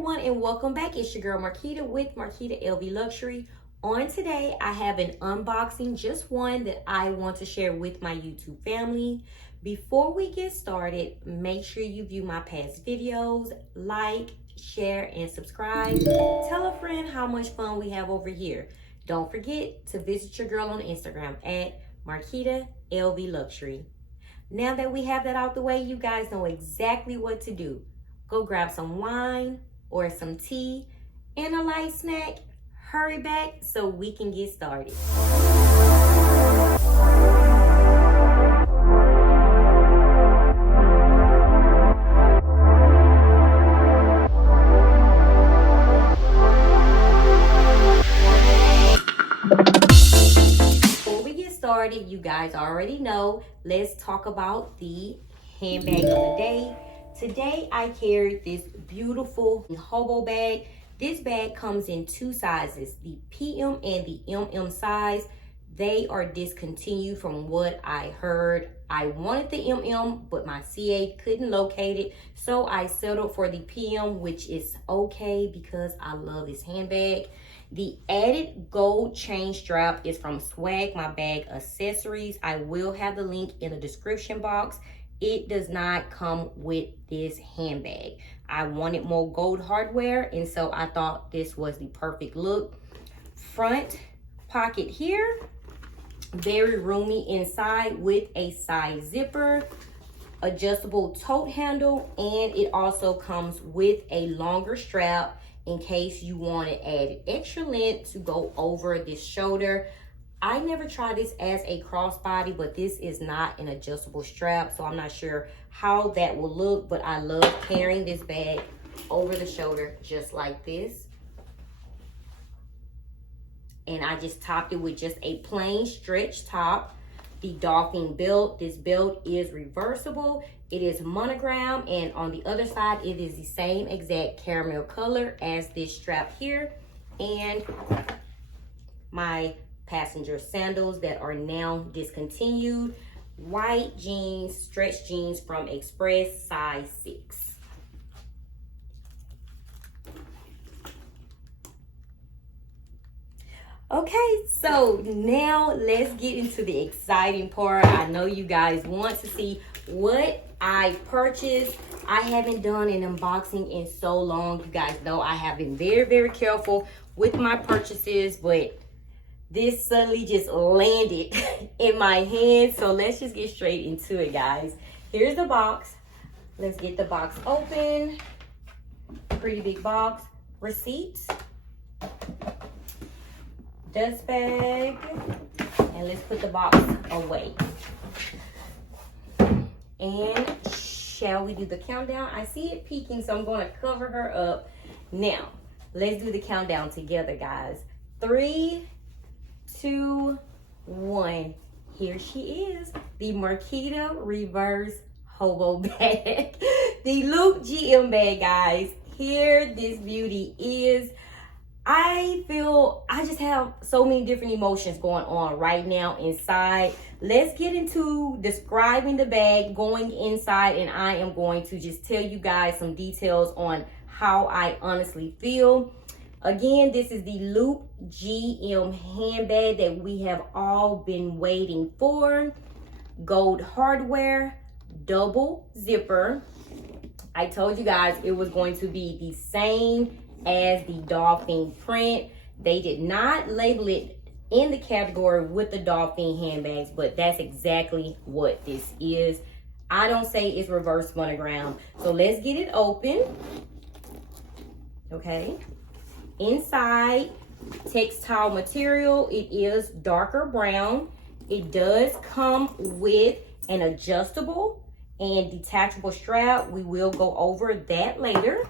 everyone, and welcome back. It's your girl Marquita with Marquita LV Luxury. On today, I have an unboxing, just one that I want to share with my YouTube family. Before we get started, make sure you view my past videos, like, share, and subscribe. Tell a friend how much fun we have over here. Don't forget to visit your girl on Instagram at Marquita LV Luxury. Now that we have that out the way, you guys know exactly what to do. Go grab some wine or some tea and a light snack. Hurry back so we can get started. Before we get started, you guys already know, let's talk about the handbag of the day. Today, I carried this beautiful hobo bag. This bag comes in two sizes, the PM and the MM size. They are discontinued from what I heard. I wanted the MM, but my CA couldn't locate it. So I settled for the PM, which is okay because I love this handbag. The added gold chain strap is from Swag My Bag Accessories. I will have the link in the description box. It does not come with this handbag. I wanted more gold hardware, and so I thought this was the perfect look. Front pocket here, very roomy inside with a side zipper, adjustable tote handle, and it also comes with a longer strap in case you want to add extra length to go over this shoulder. I never tried this as a crossbody, but this is not an adjustable strap, so I'm not sure how that will look, but I love carrying this bag over the shoulder just like this. And I just topped it with just a plain stretch top. The dolphin belt, this belt is reversible. It is monogram, and on the other side, it is the same exact caramel color as this strap here. And my passenger sandals that are now discontinued, white jeans, stretch jeans from Express, size 6. Okay, so now let's get into the exciting part. I know you guys want to see what I purchased. I haven't done an unboxing in so long. You guys know I have been very, very careful with my purchases, but this suddenly just landed in my hand. So let's just get straight into it, guys. Here's the box. Let's get the box open. Pretty big box. Receipts. Dust bag. And let's put the box away. And shall we do the countdown? I see it peeking, so I'm going to cover her up. Now, let's do the countdown together, guys. 3, 2, 1. Here she is, the Marquita Reverse Hobo Bag. The Loop GM bag, guys. Here this beauty is. I feel I just have so many different emotions going on right now inside. Let's get into describing the bag, going inside, and I am going to just tell you guys some details on how I honestly feel. Again, this is the Loop GM handbag that we have all been waiting for. Gold hardware, double zipper. I told you guys it was going to be the same as the dolphin print. They did not label it in the category with the dolphin handbags, but that's exactly what this is. I don't say it's reverse monogram. So let's get it open. Okay. Inside, textile material. It is darker brown. It does come with an adjustable and detachable strap. We will go over that later.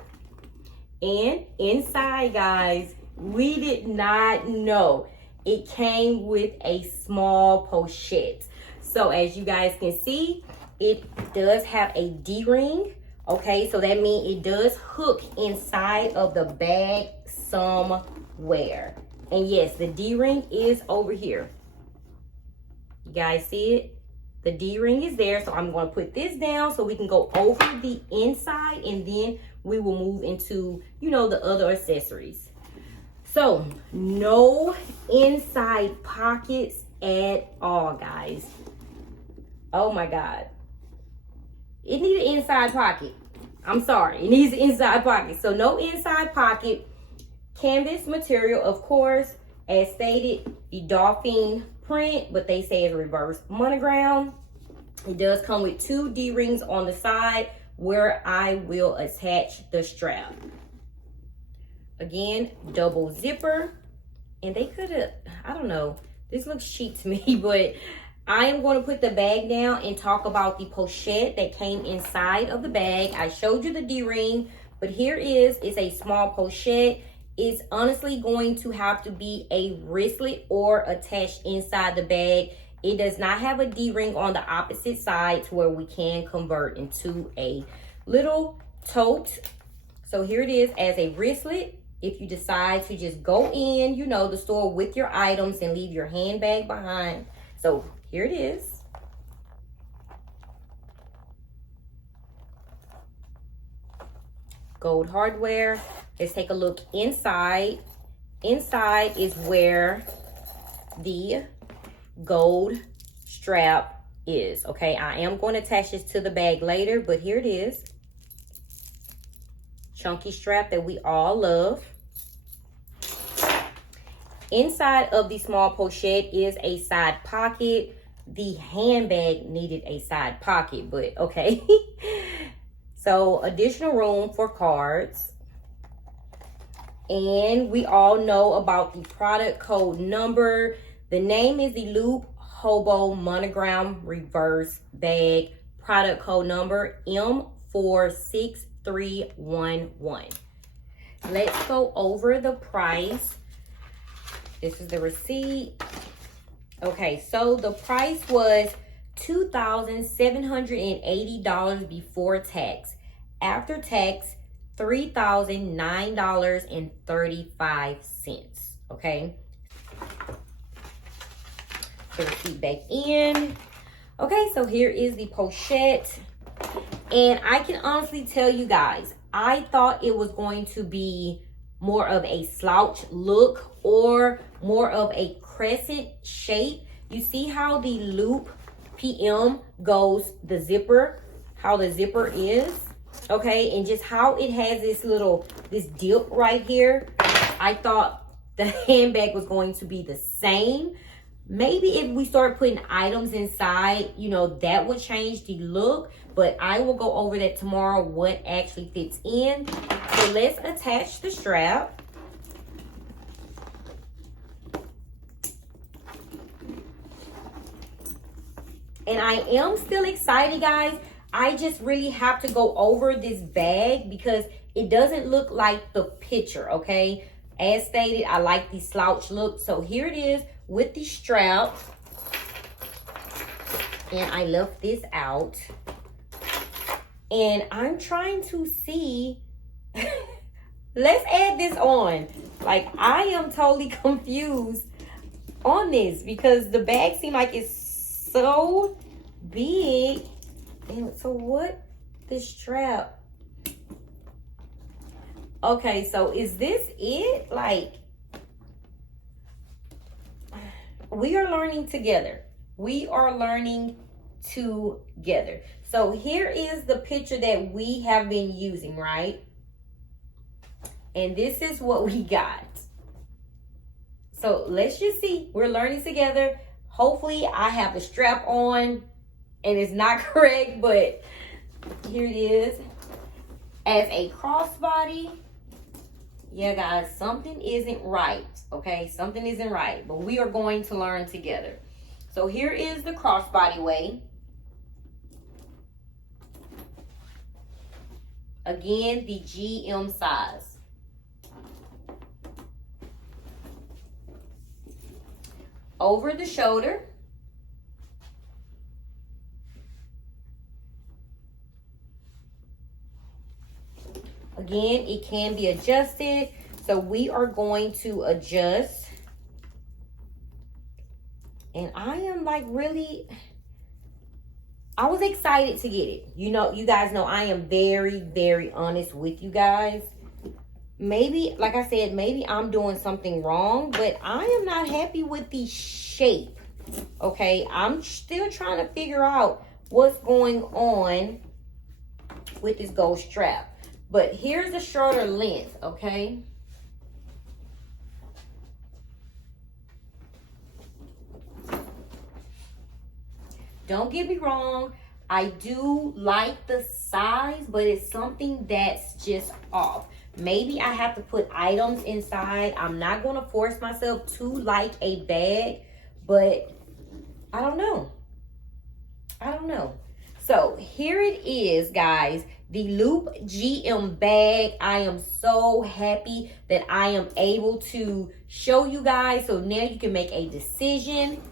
And inside, guys, we did not know it came with a small pochette. So as you guys can see, it does have a D-ring. Okay, so that means it does hook inside of the bag somewhere. And yes, the D-ring is over here. You guys see it? The D-ring is there, so I'm going to put this down so we can go over the inside, and then we will move into, you know, the other accessories. So no inside pockets at all, guys. Oh my God. It needs an inside pocket. I'm sorry, it needs an inside pocket. So no inside pocket. Canvas material, of course, as stated, the dolphin print, but they say it's reverse monogram. It does come with 2 D-rings on the side where I will attach the strap. Again, double zipper. And they could have, I don't know, this looks cheap to me, but I am going to put the bag down and talk about the pochette that came inside of the bag. I showed you the D-ring, but here it's a small pochette. It's honestly going to have to be a wristlet or attached inside the bag. It does not have a D-ring on the opposite side to where we can convert into a little tote. So here it is as a wristlet. If you decide to just go in, you know, the store with your items and leave your handbag behind. So here it is. Gold hardware. Let's take a look inside. Inside is where the gold strap is. Okay, I am going to attach this to the bag later, but here it is. Chunky strap that we all love. Inside of the small pochette is a side pocket. The handbag needed a side pocket, but okay. So additional room for cards. And we all know about the product code number. The name is the Loop Hobo Monogram Reverse Bag. Product code number M46311. Let's go over the price. This is the receipt. Okay, so the price was $2,780 before tax. After tax, $3,009.35. Okay. Put the receipt back in. Okay, so here is the pochette. And I can honestly tell you guys, I thought it was going to be more of a slouch look or more of a crescent shape. You see how the loop PM goes, the zipper, how the zipper is, okay? And just how it has this dip right here. I thought the handbag was going to be the same. Maybe if we start putting items inside, you know, that would change the look. But I will go over that tomorrow, what actually fits in. So let's attach the strap. And I am still excited, guys. I just really have to go over this bag because it doesn't look like the picture, okay? As stated, I like the slouch look. So here it is with the strap. And I left this out. And I'm trying to see. Let's add this on. Like, I am totally confused on this because the bag seems like it's so big. And so what? This strap. Okay, so is this it? Like, we are learning together. We are learning together. So here is the picture that we have been using, right? And this is what we got. So let's just see. We're learning together. Hopefully I have the strap on and it's not correct, but here it is. As a crossbody. Yeah, guys, something isn't right, okay? Something isn't right, but we are going to learn together. So here is the crossbody way. Again, the GM size. Over the shoulder. Again, it can be adjusted. So we are going to adjust. And I am like really, I was excited to get it. You know, you guys know I am very, very honest with you guys. Maybe, like I said, maybe I'm doing something wrong, but I am not happy with the shape. Okay, I'm still trying to figure out what's going on with this gold strap. But here's a shorter length, okay? Don't get me wrong, I do like the size, but it's something that's just off. Maybe I have to put items inside. I'm not going to force myself to like a bag, but I don't know. I don't know. So here it is, guys. The Loop GM bag. I am so happy that I am able to show you guys. So now you can make a decision.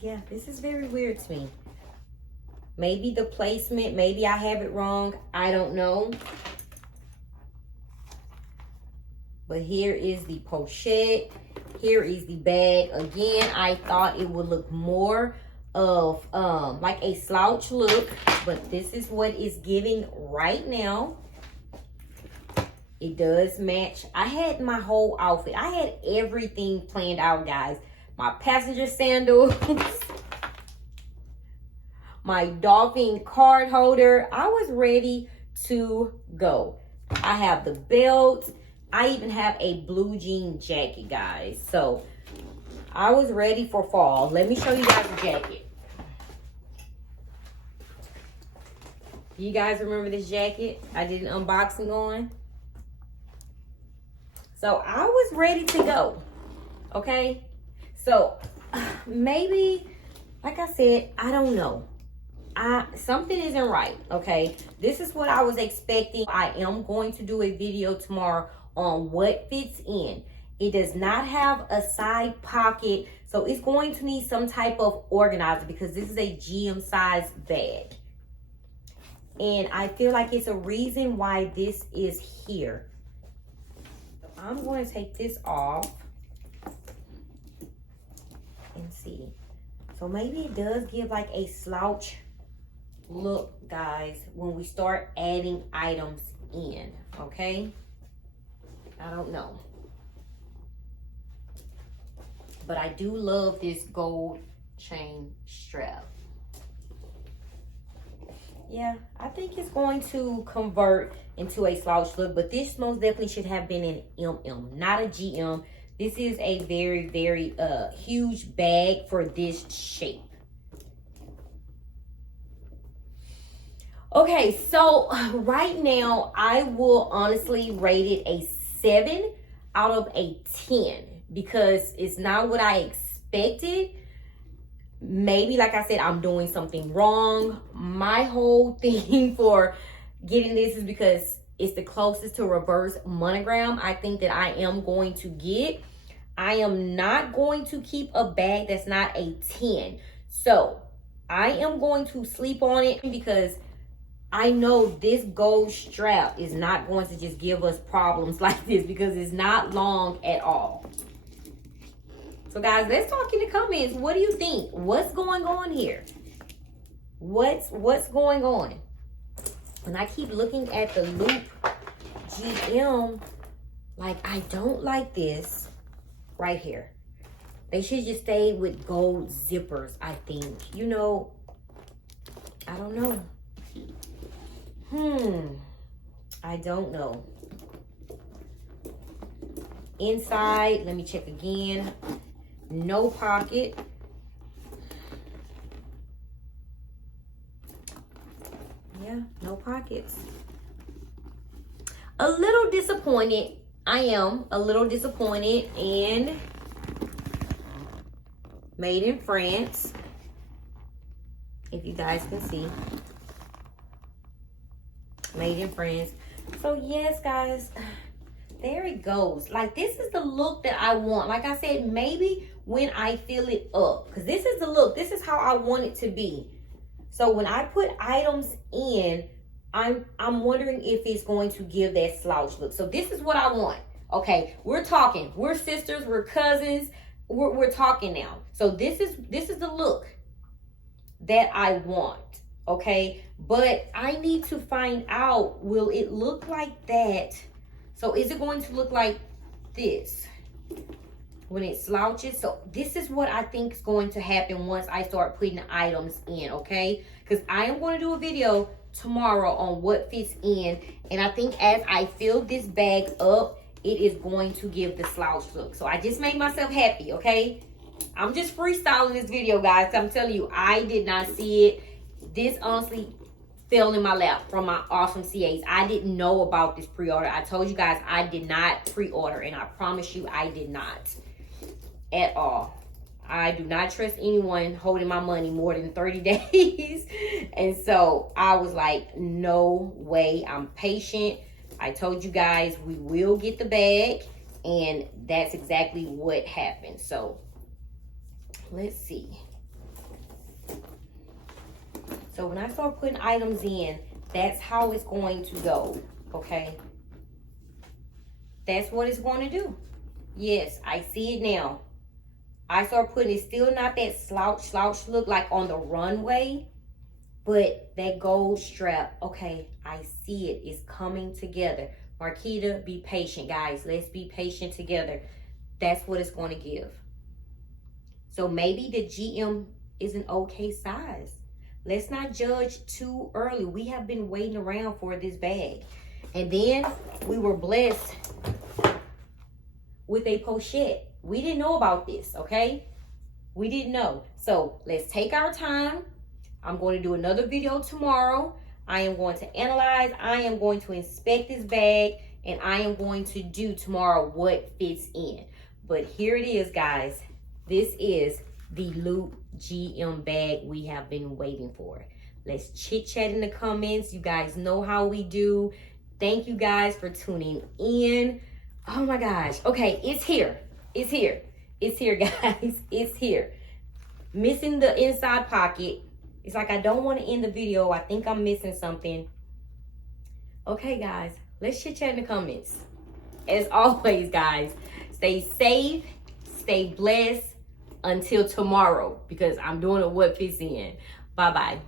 Yeah, this is very weird to me. Maybe the placement, maybe I have it wrong. I don't know. But here is the pochette. Here is the bag. Again, I thought it would look more of like a slouch look, but this is what it's giving right now. It does match. I had my whole outfit. I had everything planned out, guys. My passenger sandals, my dolphin card holder. I was ready to go. I have the belt. I even have a blue jean jacket, guys. So I was ready for fall. Let me show you guys the jacket. You guys remember this jacket? I did an unboxing on. So I was ready to go. Okay. So maybe, like I said, I don't know. Something isn't right, okay? This is what I was expecting. I am going to do a video tomorrow on what fits in. It does not have a side pocket, so it's going to need some type of organizer because this is a GM size bag. And I feel like it's a reason why this is here. So I'm going to take this off and see. So maybe it does give like a slouch look, guys, when we start adding items in, okay? I don't know. But I do love this gold chain strap. Yeah, I think it's going to convert into a slouch look, but this most definitely should have been an MM, not a GM. This is a very, very huge bag for this shape. Okay, so right now I will honestly rate it a 7 out of a 10 because it's not what I expected. Maybe, like I said, I'm doing something wrong. My whole thing for getting this is because it's the closest to reverse monogram I think that I am going to get. I am not going to keep a bag that's not a 10. So I am going to sleep on it because I know this gold strap is not going to just give us problems like this because it's not long at all. So guys, let's talk in the comments. What do you think? What's going on here? What's going on? And I keep looking at the Loop GM, like I don't like this right here. They should just stay with gold zippers, I think. You know, I don't know. I don't know. Inside, let me check again. No pocket. Yeah, no pockets. A little disappointed. I am a little disappointed in made in France. If you guys can see. Made in France. So yes, guys, there it goes. Like, this is the look that I want. Like I said, maybe when I fill it up, because this is the look. This is how I want it to be. So when I put items in, I'm wondering if it's going to give that slouch look. So this is what I want. Okay, we're talking. We're sisters. We're cousins. we're talking now. So this is the look that I want, okay? But I need to find out, will it look like that? So is it going to look like this when it slouches? So this is what I think is going to happen once I start putting the items in, okay? Because I am going to do a video tomorrow on what fits in, and I think as I fill this bag up, it is going to give the slouch look. So I just made myself happy, okay? I'm just freestyling this video, guys. I'm telling you, I did not see it. This honestly fell in my lap from my awesome CAs. I didn't know about this pre-order. I told you guys I did not pre-order, and I promise you I did not at all. I do not trust anyone holding my money more than 30 days. And so I was like, no way. I'm patient. I told you guys we will get the bag, and that's exactly what happened. So let's see. So when I start putting items in, that's how it's going to go, okay? That's what it's going to do. Yes, I see it now. I start putting, it's still not that slouch look like on the runway, but that gold strap, okay, I see it. It's coming together. Marquita, be patient, guys. Let's be patient together. That's what it's going to give. So maybe the GM is an okay size. Let's not judge too early. We have been waiting around for this bag. And then we were blessed with a pochette. We didn't know about this, okay? We didn't know. So let's take our time. I'm going to do another video tomorrow. I am going to analyze. I am going to inspect this bag. And I am going to do tomorrow what fits in. But here it is, guys. This is the Loop GM bag we have been waiting for. Let's chit chat in the comments. You guys know how we do. Thank you guys for tuning in. Oh my gosh. Okay, it's here. It's here. It's here, guys. It's here. Missing the inside pocket. It's like I don't want to end the video. I think I'm missing something. Okay, guys. Let's chit chat in the comments. As always, guys, stay safe. Stay blessed. Until tomorrow, because I'm doing a what fits in. Bye-bye.